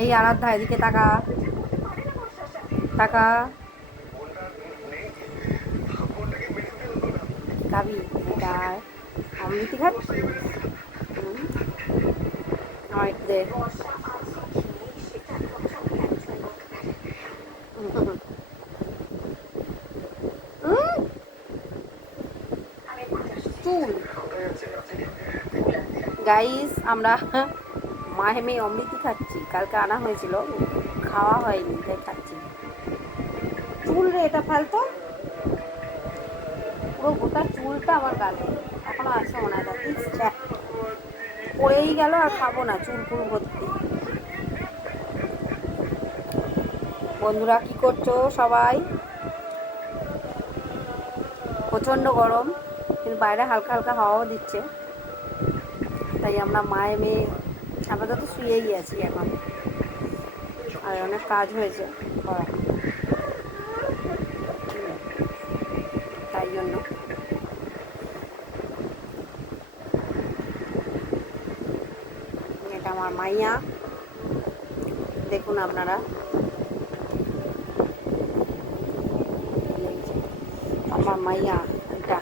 এই আরাধ্যা, এদিকে তাকা তাকা। খাবি গায় অমৃতি খাচ্ছিস? আমার একটু দে। চুল গাইস, আমরা মাহে মেয়ে অমৃতি খাচ্ছি। কালকে আনা হয়েছিল, খাওয়া হয়নি তাই খাচ্ছি। চুল রে, এটা ফালতো পুরো গোটা চুলটা আমার গালে এখনো আছে মনে হয়। পড়েই গেল আর খাবো না, চুল পুরো ভর্তি। বন্ধুরা কি করছো সবাই? প্রচণ্ড গরম, কিন্তু বাইরে হালকা হালকা হাওয়াও দিচ্ছে। তাই আমরা মায়ে মেয়ে আপাতত শুয়েই আছি এখন, আর অনেক কাজ হয়েছে করা, তাই জন্য। এটা আমার মাইয়া, দেখুন আপনারা, আমার মাইয়া এটা।